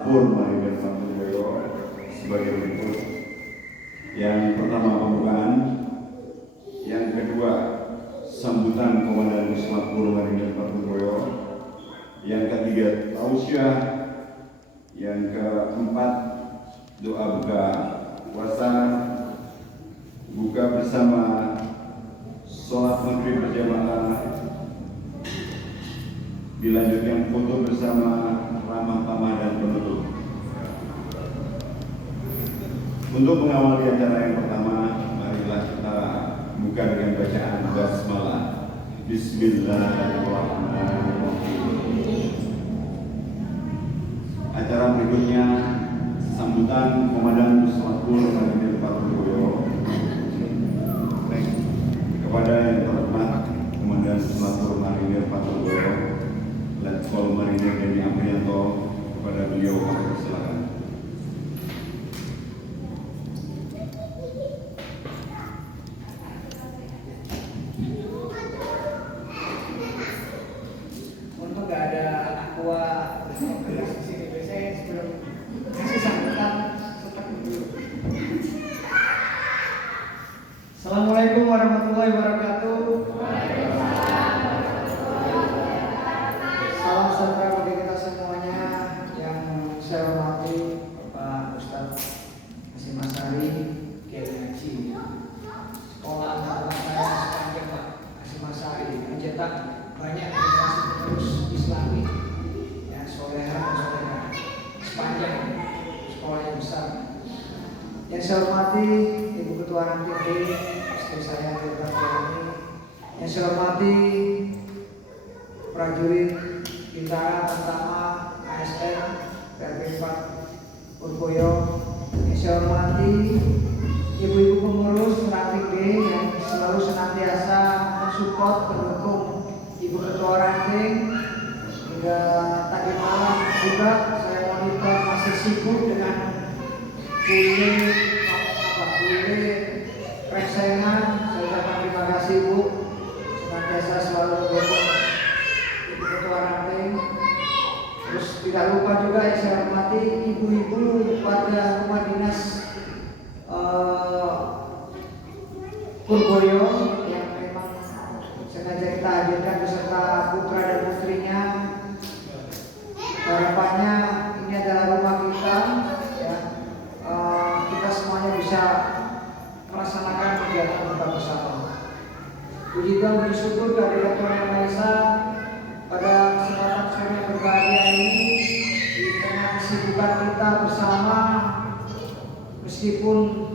Pun Marinir Patuboyo sebagai berikut. Yang pertama pembukaan, yang kedua sambutan Komandan Puslapur Marinir Patuboyo, yang ketiga tausiah, yang keempat doa buka puasa, buka bersama, sholat maghrib berjamaah, dilanjutkan foto bersama, ramah tamah dan penutup. Untuk mengawali acara yang pertama, marilah kita buka dengan bacaan basmalah. Bismillahirrahmanirrahim. Acara berikutnya sambutan Komandan Puslapur Marinir Patuboyo. Kepada yang terhormat Komandan Puslapur Marinir Patuboyo, Letkol Marinir Denny Aprianto, kepada beliau kami persilakan. Untuk gak ada aqua gelas di sini, biasanya sebelum kasih sambutan seperti dulu. Assalamualaikum warahmatullahi wabarakatuh. Salam sejahtera bagi kita semuanya. Yang saya hormati Bapak Ustadz Hasyim Asy'ari, Kiai Haji. Sekolah angkatan saya sepanjang Pak Hasyim Asy'ari mencetak banyak generasi penerus Islami, ya, soleha dan soleha sepanjang sekolah yang besar. Yang saya hormati Ibu Ketua Ranting, istri saya Dr. Tiani. Yang saya hormati prajurit bintara pertama ASN PRP 4 Purboyo. Yang saya hormati ibu-ibu pengurus Ranting B yang selalu senantiasa mensupport, mendukung Ibu Ketua Ranting. Hingga tadi malam juga saya monitor masih sibuk dengan kulit presengan. Saya ucapkan terima kasih Bu, senantiasa selalu mendukung Ibu Ketua Ranting. Terus tidak lupa juga yang saya hormati ibu-ibu pada rumah dinas Purboyo yang memang sengaja kita hadirkan beserta putra dan putrinya. Harapannya ini adalah rumah kita, ya. Kita semuanya bisa melaksanakan kegiatan buka bersama. Puji Tuhan, bersyukur kehadirat Tuhan Yang Maha Esa pada kesempatan sore yang berbahagia ini di tengah kesibukan kita bersama. Meskipun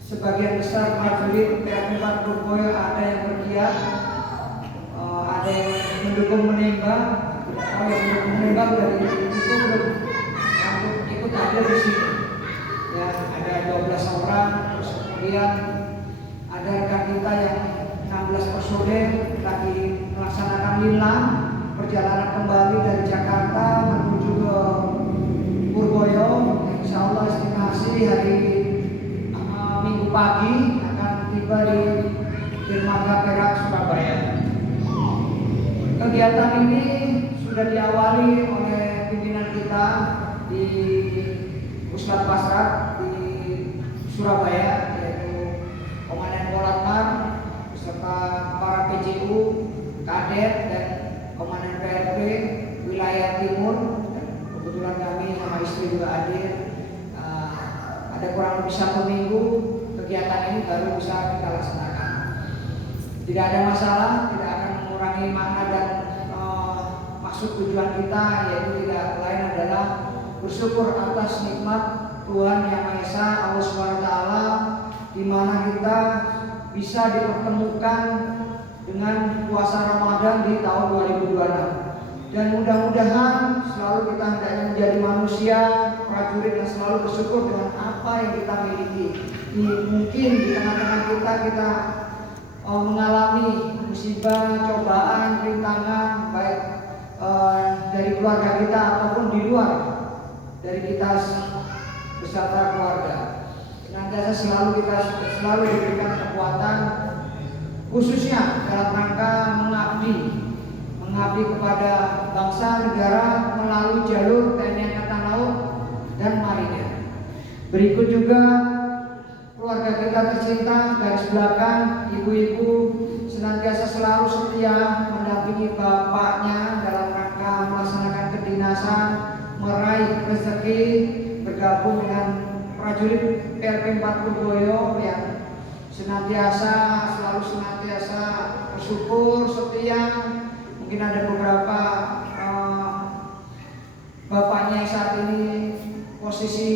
sebagian besar prajurit PRP 4 Purboyo ada yang bergiat, ada yang mendukung menembak. Oh, yang mendukung menembak dari itu belum ikut hadir di sini. Ya, ada 12 orang. Terus kemudian ada rekan kita yang 16 personel lagi melaksanakan lilang perjalanan kembali dari Jakarta menuju ke Purboyo. Insya Allah estimasi hari Minggu pagi akan tiba di Dermaga Perak Surabaya. Kegiatan ini sudah diawali oleh pimpinan kita di Puslat Pasrat di Surabaya, yaitu Komandan Polatmar beserta para PJU, Kadet dan Komandan PRP wilayah Timur. Dan kebetulan kami sama istri juga hadir. Ada kurang lebih 1 minggu kegiatan ini baru bisa kita laksanakan. Tidak ada masalah, tidak akan mengurangi makna dan maksud tujuan kita, yaitu tidak lain adalah bersyukur atas nikmat Tuhan Yang Maha Esa, Allah SWT, di mana kita bisa dipertemukan dengan puasa Ramadan di tahun 2026. Dan mudah-mudahan selalu kita hendaknya menjadi manusia prajurit yang selalu bersyukur dengan apa yang kita miliki. Mungkin di tengah-tengah kita mengalami musibah, cobaan, rintangan, baik dari keluarga kita ataupun di luar dari kita beserta keluarga. Senantiasa selalu diberikan kekuatan, khususnya dalam rangka mengabdi kepada bangsa negara melalui jalur TNI Angkatan Laut Berikut juga keluarga kita tercinta garis belakang, ibu-ibu senantiasa selalu setia mendampingi bapaknya dalam rangka melaksanakan kedinasan, meraih rezeki, bergabung dengan prajurit PLP 4 Purboyo yang selalu senantiasa bersyukur, setia. Mungkin ada beberapa bapaknya yang saat ini posisi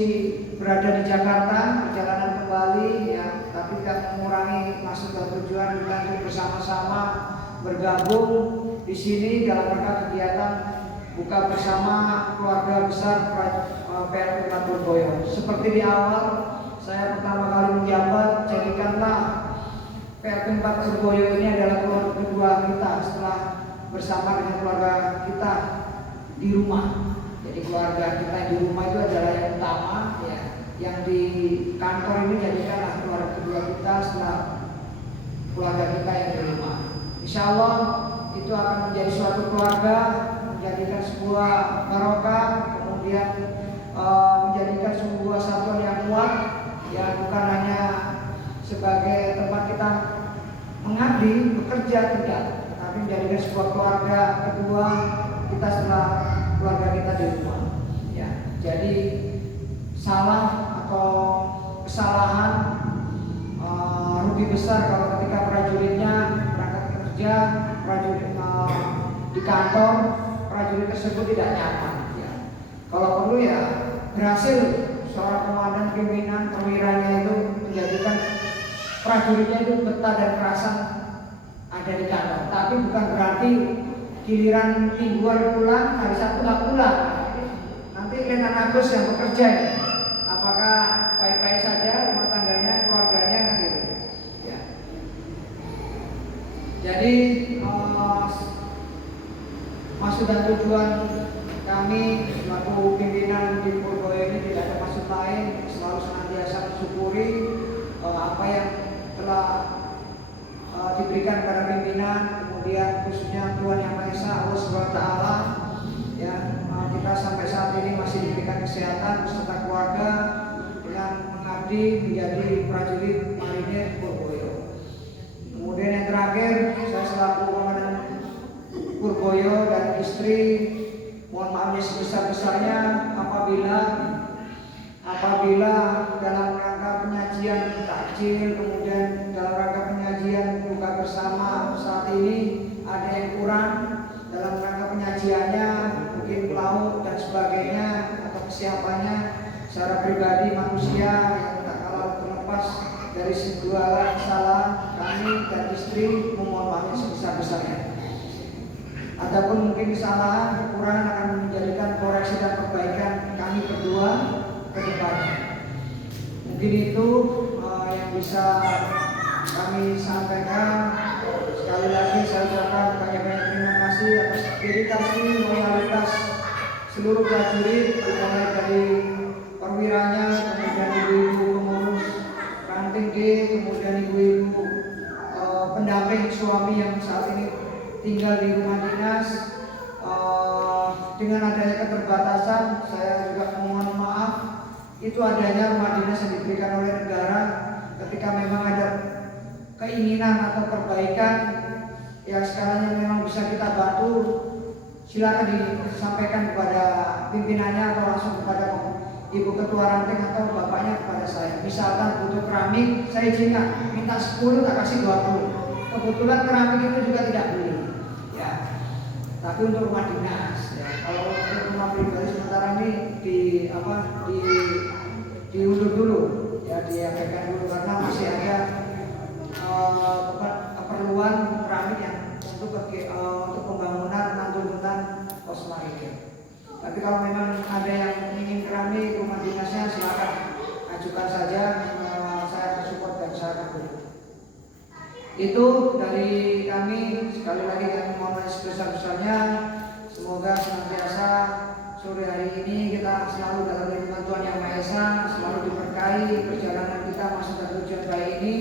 berada di Jakarta, perjalanan kembali ya, tapi tidak mengurangi maksud dan tujuan kita untuk bersama-sama bergabung di sini dalam rangka kegiatan buka bersama keluarga besar PLP 4 Purboyo. Seperti di awal saya pertama kali menjabat, jadikanlah PLP 4 Purboyo ini adalah keluarga kedua kita setelah bersama dengan keluarga kita di rumah. Jadi keluarga kita di rumah itu adalah yang utama ya. Yang di kantor ini jadikanlah keluarga kedua kita setelah keluarga kita yang di rumah. Insya Allah itu akan menjadi suatu keluarga, menjadikan sebuah barokah, kemudian menjadikan sebuah satuan yang kuat, yang bukan hanya sebagai tempat kita mengabdi, bekerja tidak, tapi menjadikan sebuah keluarga kedua kita setelah keluarga kita di rumah. Ya, jadi salah atau kesalahan rugi besar kalau ketika prajuritnya berangkat kerja, prajurit di kantor, prajurit tersebut tidak nyaman. Ya. Kalau perlu ya berhasil seorang komandan pimpinan perwiranya itu menjadikan prajuritnya itu betah dan kerasan ada di kantor. Tapi bukan berarti giliran mingguan pulang, hari Sabtu nggak pulang. Nanti Letnan Agus yang bekerja ya. Apakah baik-baik saja rumah tangganya, keluarganya kan gitu. Ya. Jadi maksud dan tujuan kami selaku pimpinan di Purboyo ini tidak ada maksud lain, selalu senantiasa mensyukuri apa yang telah diberikan kepada pimpinan, kemudian khususnya Tuhan Yang Maha Esa Allah SWT ya, kita sampai saat ini masih diberikan kesehatan beserta keluarga dengan mengabdi menjadi prajurit marinir Purboyo. Kemudian yang terakhir, saya selaku komandan Purboyo dan istri mohon maaf sebesar-besarnya apabila dalam rangka penyajian takjil, kemudian dalam rangka penyajian buka bersama saat ini ada yang kurang dalam rangka penyajiannya, mungkin lauk dan sebagainya atau kesiapannya, secara pribadi manusia yang tak kalah terlepas dari segala kesalahan kami dan istri memohon maaf sebesar-besarnya. Ataupun mungkin kesalahan, kekurangan akan menjadikan koreksi dan perbaikan kami berdua ke depannya. Mungkin itu yang bisa kami sampaikan. Sekali lagi saya ucapkan banyak-banyak terima kasih atas dedikasi loyalitas seluruh prajurit, mulai dari perwiranya, kemudian ibu-ibu pengurus ranting G, kemudian ibu-ibu pendamping suami yang saat ini tinggal di rumah dinas. Dengan adanya keterbatasan, saya juga mohon maaf. Itu adanya rumah dinas yang diberikan oleh negara. Ketika memang ada keinginan atau perbaikan yang sekarang memang bisa kita bantu, silakan disampaikan kepada pimpinannya atau langsung kepada ibu ketua ranting atau bapaknya kepada saya. Misalkan butuh keramik, saya izinkan minta 10 tak kasih 20. Kebetulan keramik itu juga tidak beli. Ya. Tapi untuk rumah dinas, ya. Kalau untuk rumah pribadi sementara ini diundur dulu, ya diabaikan dulu karena masih ada keperluan keramik yang untuk pembangunan Nantul-Bentan pos marinir. Tapi kalau memang ada yang ingin keramik rumah dinasnya, silakan ajukan saja, saya support dan saya akan beri. Itu dari kami. Sekali lagi kami mohon sebesar-besarnya. Semoga senantiasa sore hari ini kita selalu dalam lindungan Tuhan Yang Maha Esa, selalu diberkahi perjalanan kita masuk ke tujuan baik ini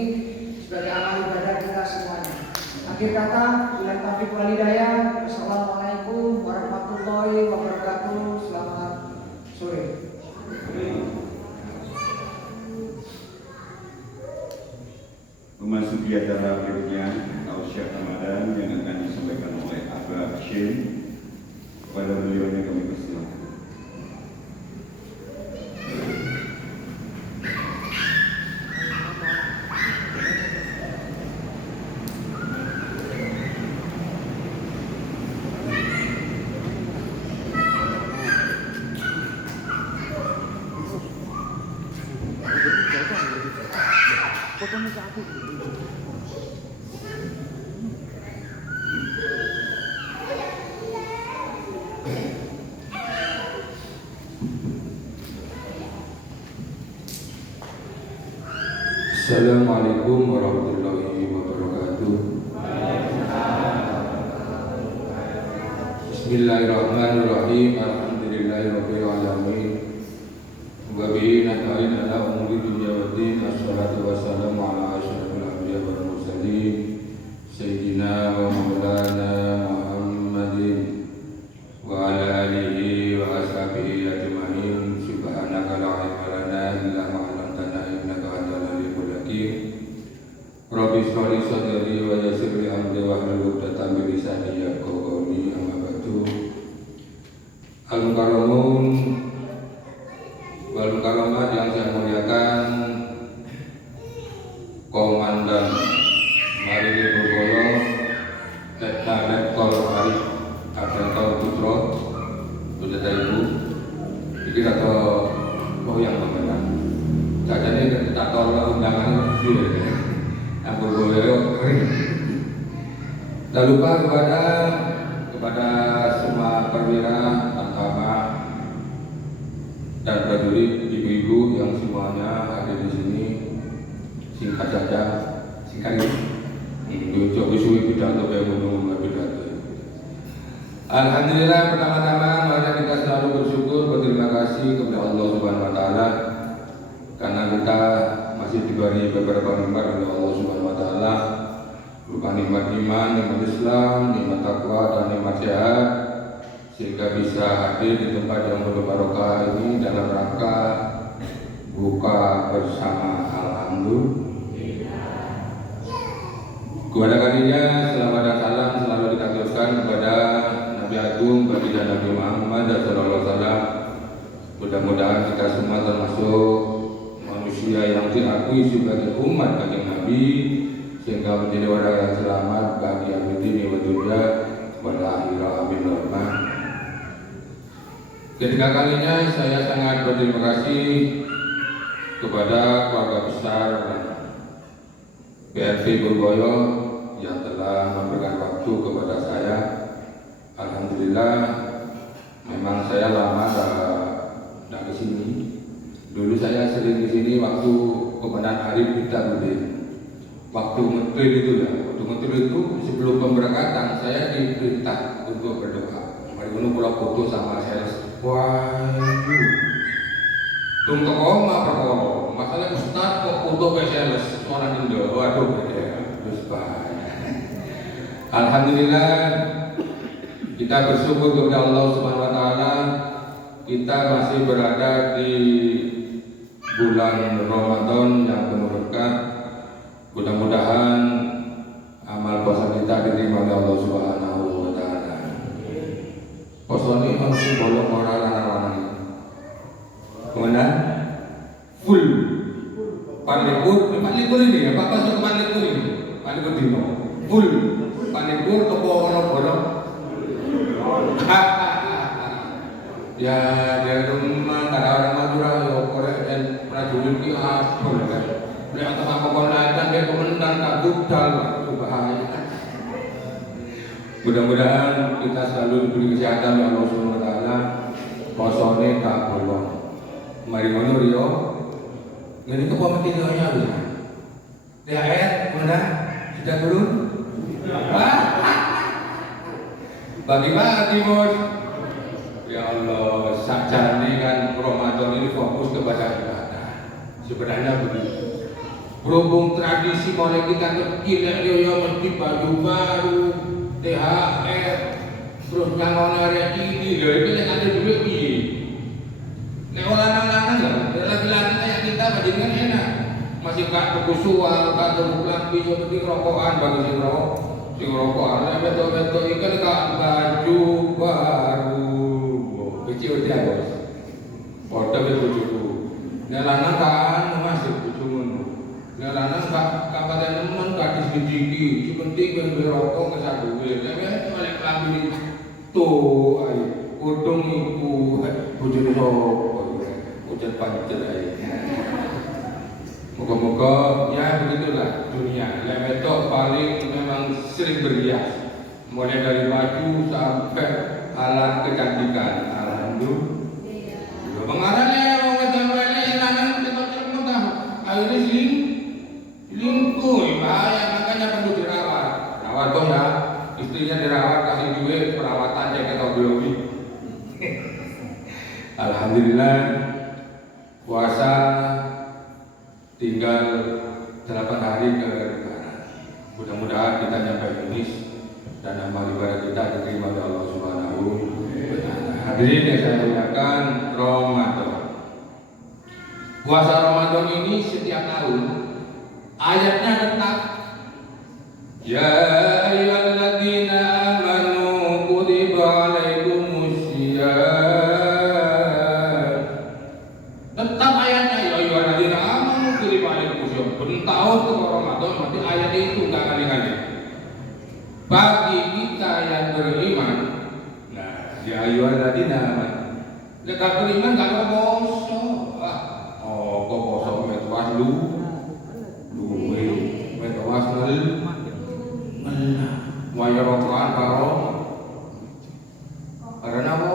sebagai amal ibadah kita semuanya. Akhir kata, billahi taufiq wal hidayah. Wassalamualaikum warahmatullahi wabarakatuh. Selamat sore. memasuki acara berikutnya Tausiah Ramadan yang akan disampaikan oleh Abah Hashim. Kepada beliau yang kami persilakan. Assalamualaikum warahmatullahi wabarakatuh. Bismillahirrahmanirrahim. Alhamdulillahirabbil alamin. Wa bihi nasta'in ala umuri dunya waddin. Assalatu wassalamu ala asyrafil anbiya wal mursalin sayyidina wa maulana Muhammadin wa ala alihi wa ashabihi ajmain. Subhanaka la ilma lana illa ma 'allamtana innaka antal alimul hakim. Rabbi shrah li sadri wa yassir li amri wahlul 'uqdatam min lisani yafqahu qawli. Amma ba'du. Al-Mukarramun wal mukarramat yang saya muliakan, Komandan Marinir Purwono Letnan Kol Arif Adanto Putra, Saudara Ibu, iki atau yang pemenang. Sajane tak tol undangan dulu. Ampun boyo kering. Tak lupa kepada semua perwira, tentara dan prajurit, ibu-ibu yang semuanya ada di sini. Singkat saja, singkat ini. Coba suwi pidato kayak ngomong pidato. Alhamdulillah, pertama-tama mari kita selalu bersyukur, berterima kasih kepada Allah Subhanahu Wa Taala karena kita masih diberi beberapa nikmat oleh Allah Subhanahu Wa Taala, berupa nikmat iman, nikmat Islam, nikmat takwa dan nikmat sehat, sehingga bisa hadir di tempat yang penuh barokah ini dalam rangka buka bersama. Alhamdulillah. Kepada kalinya selamat dan salam selalu kita teruskan kepada Nabi Agung baginda Nabi Muhammad SAW. Mudah-mudahan kita semua termasuk manusia yang diakui sebagai umat kanjeng Nabi, sehingga menjadi orang yang selamat bagi ahli dunia wa dunya wal akhirah. Amin. Ketiga kalinya saya sangat berterima kasih kepada keluarga besar PRT Purwoyo yang telah memberikan waktu kepada saya. Alhamdulillah, memang saya lama tidak ke sini. Dulu saya sering di sini waktu Komandan Arif Bidtarudin. Waktu ngetril itu ya, waktu ngetril itu sebelum pemberangkatan saya diperintah untuk berdoa. Mari pulau foto sama sales. Waduh, tung toko mah perkara. Masalah Ustaz kok foto ke sales orang Indo. Waduh, terus bahaya. Alhamdulillah, kita bersyukur kepada Allah Subhanahu Wa Taala. Kita masih berada di bulan Ramadan yang penuh berkah. Mudah-mudahan amal puasa kita diterima oleh Allah Subhanahu Wa Taala. Puasa ini masih bolong orang anak-anak. Kemudian full panikur ini apa masuk panikur ini? Panikur dino full panikur kepo bolong. Ya dari rumah ada orang Madura ya korek dan prajurit ini apa kan? Beliau atas apa konaikan dia komandan tak budal, itu bahaya. Mudah-mudahan kita selalu diberi kesehatan oleh Allah Subhanahu Wa Taala. Posone tak bolong. Mari ngono Rio. Ngene ke pemikirannya bisa. THR mana? Sudah turun? Bagaimana Bos? Ya Allah, sajane kan Ramadan ini fokus kepada ibadah. Sebenarnya begitu. Berhubung tradisi mulai kita kecil ya mesti baju baru, THR, terus nyangon area ini, itu yang ada duit piye? Nek orang lanang lagi-lagi kayak kita bagian enak. masih gak kekusuan, gak temu lampi, yang penting rokokan bagi sing rokokan. Betul-betul ikan gak baju baru, kecil dia bos. Foto betul-betul. Nelanan kan masih bujumun. Nelanan gak pada nemen gak disbijiki, sepenting berokok kesaduwe. Balik lampi tuh, udung iku bujur sop, ujar pancet aja. Moga-moga ya begitulah dunia. Lemetok paling memang sering berhias, mulai dari baju sampai alat kecantikan. Alhamdulillah. Pengarangnya orang kejamnya lanang kita akhirnya selingkuh, bahaya, makanya perlu dirawat. Rawat dong ya. Istrinya dirawat, kasih duit perawatan cek biologi. Alhamdulillah puasa tinggal 8 hari ke lebaran. Mudah-mudahan kita nyampe finish dan amal ibadah kita diterima oleh Allah Subhanahu wa taala. Hadirin yang saya muliakan, Ramadan. Puasa Ramadan ini setiap tahun ayatnya tetap ya ayyuhalladzina amanu kutiba alaikumusiyam. Tetap ayatnya ya ayyuhalladzina amanu kutiba alaikumusiyam. Tahun ke Ramadan berarti ayat itu enggak kali-kali. Bagi kita yang beriman, nah ya ayyuhalladzina amanu. Kita beriman enggak ada poso. Kok poso metwas lu metwas waya rokokan karo karena apa?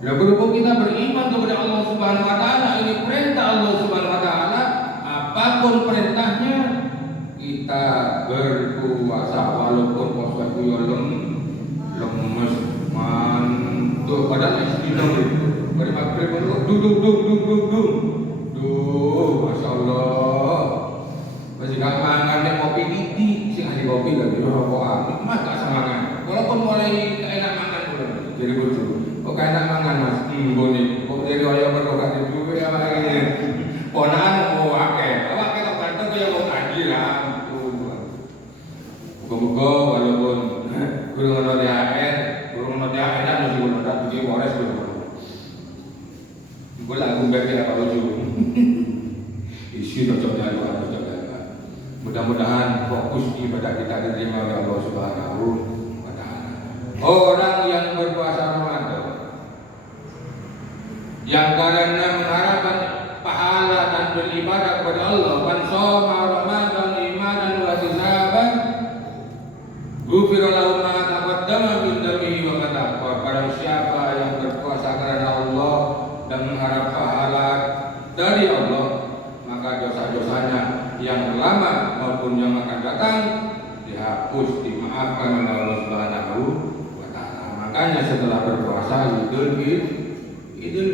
Ya berhubung kita beriman kepada Allah Subhanahu wa taala, ini perintah Allah Subhanahu wa taala, apapun perintahnya kita berpuasa walaupun puasa itu lemes mantuk padahal istilah itu beri maghrib duduk masya Allah masih gak mangan deh kopi titik sih ngasih kopi gak bisa rokokan mas gak semangat walaupun mulai enak makan jadi bocor kok gak enak makan mas boni kok dari ayam berkokan itu ya makanya ponaan mau wake kok ganteng kayak mau ngaji lah moga-moga walaupun kurang ada THR dan masih kurang ada tujuh Polres gue lagu baiknya apa lucu isu cocoknya luar. Mudah-mudahan fokus ibadah kita diterima oleh Allah Subhanahu wa taala. Orang yang berpuasa Ramadan yang karena mengharapkan pahala dan beribadah kepada Allah, man shoma Ramadan imanan wa ihtisaban ghufira lahu ma taqaddama min dhanbihi wa ma ta'akhkhara. Barang siapa yang berpuasa karena Allah dan mengharap pahala dari Allah, maka dosa-dosanya yang lama maupun yang akan datang dihapus, dimaafkan oleh Allah Subhanahu wa taala. Makanya setelah berpuasa Idul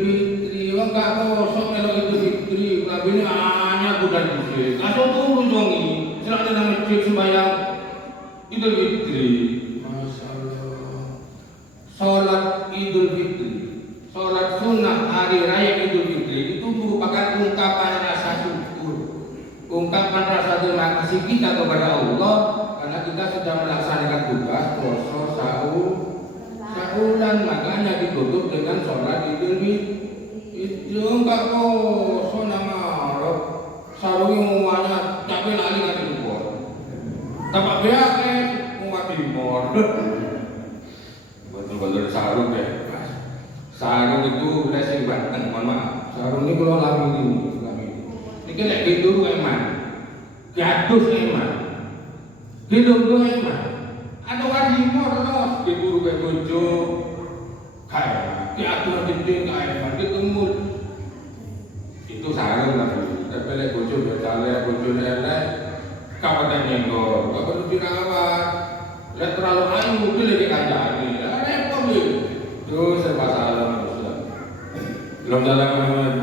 Fitri, wong gak kosong melo Idul Fitri, kabeh hanya bulan dhisik. Kaso turu jongi, selak nang masjid sembahyang Idul Fitri. Masyaallah. Salat Idul Fitri, salat sunnah hari raya Idul Fitri itu merupakan ungkapan rasa syukur, ungkapan rasa terima kasih kita kepada Allah karena kita sudah melaksanakan tugas puasa sahuran, makanya ditutup dengan sholat Idul Fitri. Itu enggak poso nama Arab sarungi semuanya capek lali kan itu buat tapak beak umat timur betul-betul sarung deh. Sarung itu lesing Banten, mohon maaf. Sarung ini kalau lami ini lek gitu eman, gaduh eman, hidup eman. Ada wajib terus diburu ke bojo, kayak diatur dinding kayak ditemul. Itu sarung tapi lek bojo bercale, bojo lelek, kapan nyenggol, kapan dirawat. Lek terlalu ayu mungkin lagi kancani, repot nih. Itu serba salah manusia. Belum jalan teman-teman.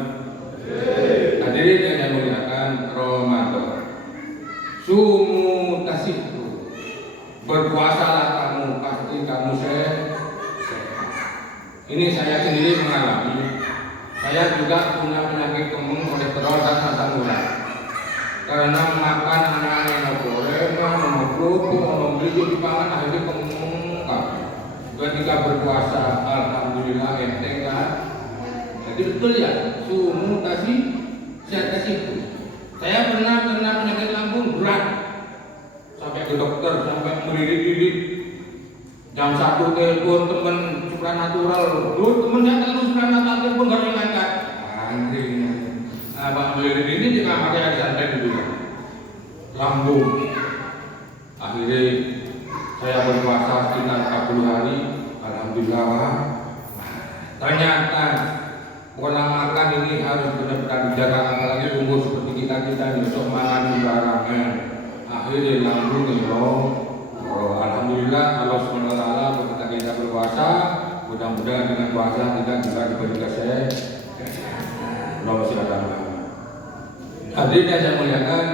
Hadirin yang saya muliakan, Ramadan. Sumu tasihu. Berpuasalah kamu, pasti kamu sehat. Ini saya sendiri mengalami. Saya juga punya penyakit kemung, kolesterol dan asam urat. karena makan anak-anak yang gorengan, mau kerupuk, mau beli di pangan akhirnya kemungkap. Ketika berpuasa, alhamdulillah enteng kan. Jadi betul ya, sumu kasih, saya kasih itu. Saya pernah kena penyakit lambung berat, sampai ke dokter, sampai melilit-lilit. Jam 1 telepon temen supranatural, dulu temen saya kalau supranatural telepon gak diangkat. Anjing. Abang melilit ini juga pakai air santai dulu. Lambung. Akhirnya saya berpuasa sekitar 40 hari, alhamdulillah. Ternyata pola makan ini harus benar-benar dijaga, apalagi umur seperti kita ini besok makan sembarangan. Akhirnya lambung alhamdulillah Allah SWT ketika kita berpuasa, mudah-mudahan dengan puasa kita juga diberi kesehatan. Allah masih ada. Hadirin yang saya muliakan,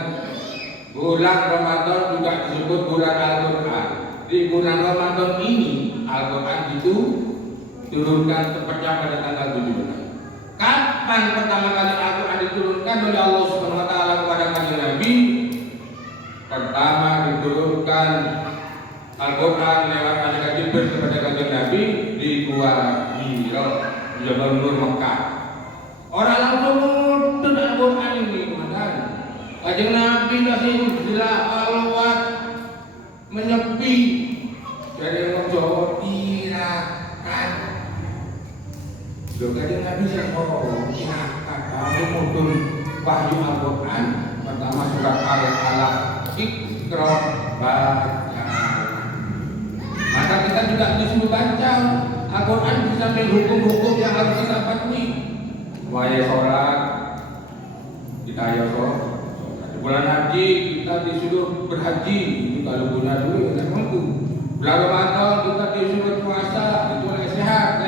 bulan Ramadan juga disebut bulan Al-Quran. Di bulan Ramadan ini Al-Quran itu turunkan tepatnya pada tanggal 17. Kapan pertama kali Al-Quran diturunkan oleh Allah Subhanahu wa taala kepada kanjeng Nabi? Pertama diturunkan Al-Quran lewat malaikat Jibril kepada kanjeng Nabi di Gua Hira, di Jabal Nur Mekah. Orang langsung menuntut Al-Quran ini, teman-teman. Kanjeng Nabi masih dilawat menyepi dari orang Jawa tirakat. Kanjeng Nabi tirakat kamu mudun wahyu Al-Quran pertama surat Al-Alaq, Iqra baca. Maka kita juga disuruh baca Al-Quran bisa hukum-hukum yang harus kita patuhi. Wahai sholat, kita ayo sholat. Di bulan haji kita disuruh berhaji. Ini kalau punya duit tidak mampu. Bulan Ramadan kita disuruh puasa. Itu oleh sehat,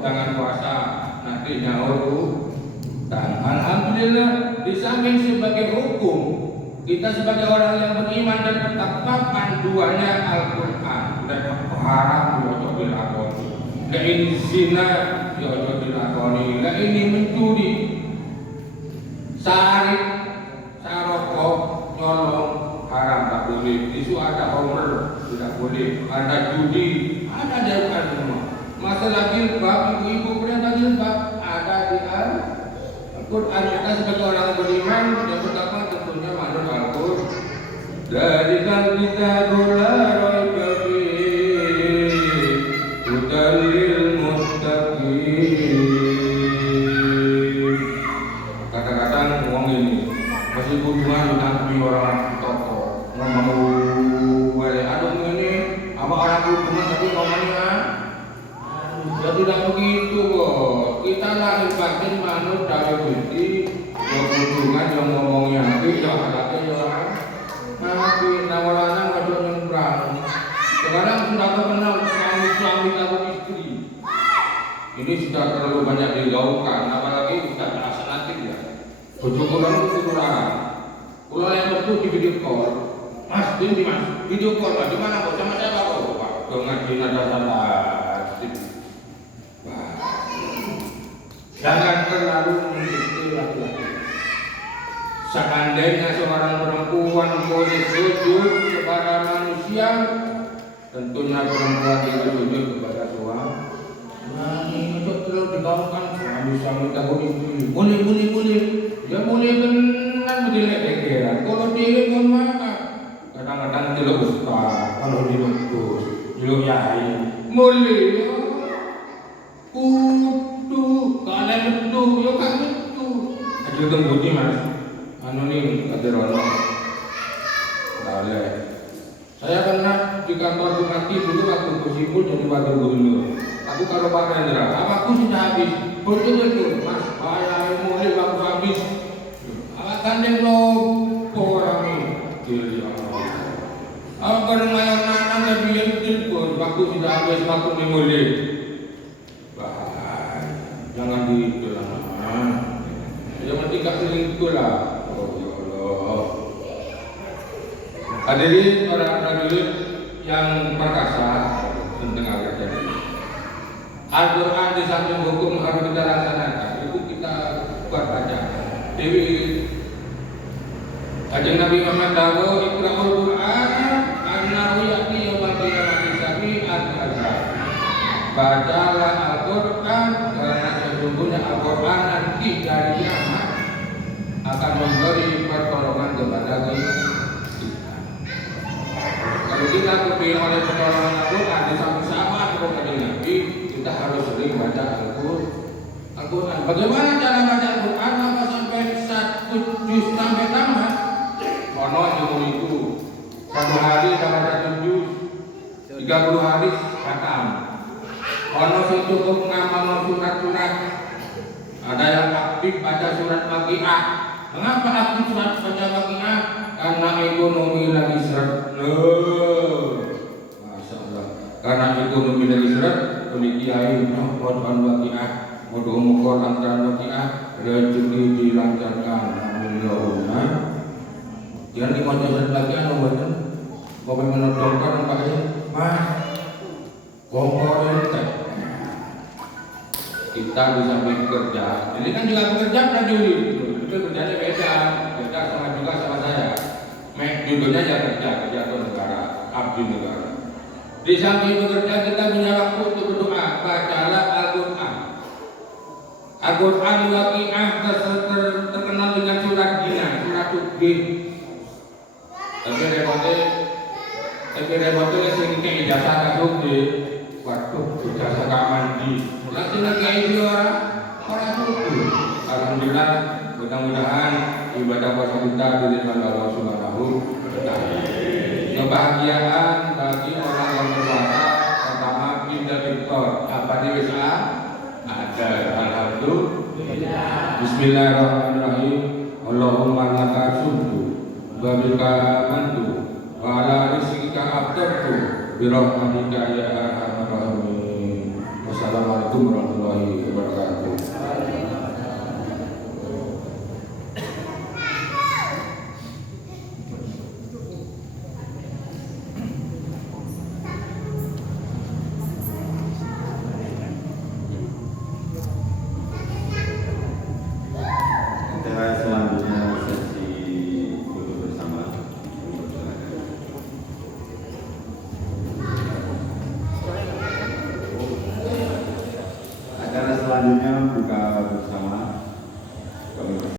jangan puasa nanti nyaur. Dan alhamdulillah di samping sebagai hukum, kita sebagai orang yang beriman dan bertakwa, panduannya Al-Quran. Haram ya dilakoni, la ini zina ya dilakoni, la ini mencuri, sarik, sarokok, nyolong haram tak boleh. Isu ada homer tidak boleh, ada judi, ada jauhan semua. Masalah jilbab, ibu-ibu perintah jilbab ada di Al-Quran. Kita sebagai orang beriman yang pertama tentunya manut Al-Quran. Dari kan kita gula roibah Udalil muttaqin. Kadang-kadang uang ini masih butuhan nanti orang toko ngomong aduh ini apa orang hubungan tapi ngomongnya ya tidak begitu kok. Kita lahir batin manut dari Gusti hubungan yang ngomongnya tidak ada tapi nawalan ada yang berang. Sekarang sudah kenal suami atau istri. Ini sudah terlalu banyak dijauhkan, apalagi kita asanatik ya. Bojo kurang itu kurang. Kalau yang betul di video call, Mas, ini Mas, video call Mas, di mana kok sama siapa kok? Pak, dengan ada salah. Jangan terlalu mengikuti laki-laki. Seandainya seorang perempuan boleh sujud kepada manusia, tentunya perempuan itu sujud kepada suami. Nah, ini terlalu digaungkan suami tahu istri. Boleh. Ya boleh tenang menjelek-jelekan. Kalau dia kan mana? Kadang-kadang tidak ustaz. Kalau dia bagus, dia yai. Boleh. Kudu kalian betul, ya kan betul. Ada tembudi Mas. Anu nih kaderono. Boleh. Saya pernah di kantor bupati dulu waktu bersimpul jadi wakil gubernur. Aku kalau Pak Rendra, aku sudah habis. Betul itu, Mas. Saya mulai waktu habis. Akan yang lopo orang ini. Aku kadang ayam nanam dan biar betul. Waktu sudah habis, waktu dimulai. Jangan dijelaskan. Jangan dikasih itu lah. Hadirin para hadirin yang perkasa tentang agama ini. Al-Quran di samping hukum harus kita laksanakan. Itu kita buat baca. Dewi Kanjeng Nabi Muhammad dawuh iqra'ul Qur'an annahu ya'ti yaumil qiyamati sabi'an azab. Bacalah Al-Qur'an karena sesungguhnya Al-Qur'an nanti dari kiamat akan memberi pertolongan kepada kita. Kalau kita kepingin oleh pertolongan Al-Qur'an di samping sama dengan Kanjeng Nabi, kita harus sering baca Al-Qur'an. Bagaimana cara baca Al-Qur'an? Maka sampai 1 juz sampai tamat. Ono ilmu itu 1 hari kita baca 7 juz, 30 hari khatam. Ono sing cukup ngamal surat-surat. Ada yang aktif baca surat Waqiah. Mengapa aktif surat baca Waqiah? Karena ekonomi lagi seret. Masya Allah. Karena ekonomi lagi seret, pemikiran Quran Waqiah, mudah-mudahan lantaran Waqiah rezeki dilancarkan. Allahumma. Jangan dibaca surat Waqiah nomornya. Kau menontonkan pakai mas. Komponen kita bisa bekerja. Ini kan juga bekerja prajurit. Itu kerjanya beda sama juga sama saya. Judulnya ya kerja untuk negara, abdi negara. Di samping bekerja kita punya waktu untuk berdoa. Bacalah Al-Qur'an. Al-Qur'an Waqiah terkenal dengan surat Gina, surat Tukin. Tapi repotnya sing kayak ijazah kasut di waktu ijazah mandi. Langsung lagi orang suku. Alhamdulillah, mudah-mudahan ibadah puasa kita diterima Allah Subhanahu wa taala. Kebahagiaan bagi orang yang berpuasa pertama pindah iftar. Apa dia bisa? Ada. Alhamdulillah. Bismillahirrahmanirrahim. Allahumma laka sumtu wa bika amantu wa ala rizqika aftartu bi rahmatika ya arhamar rahimin. Wassalamualaikum warahmatullahi wabarakatuh.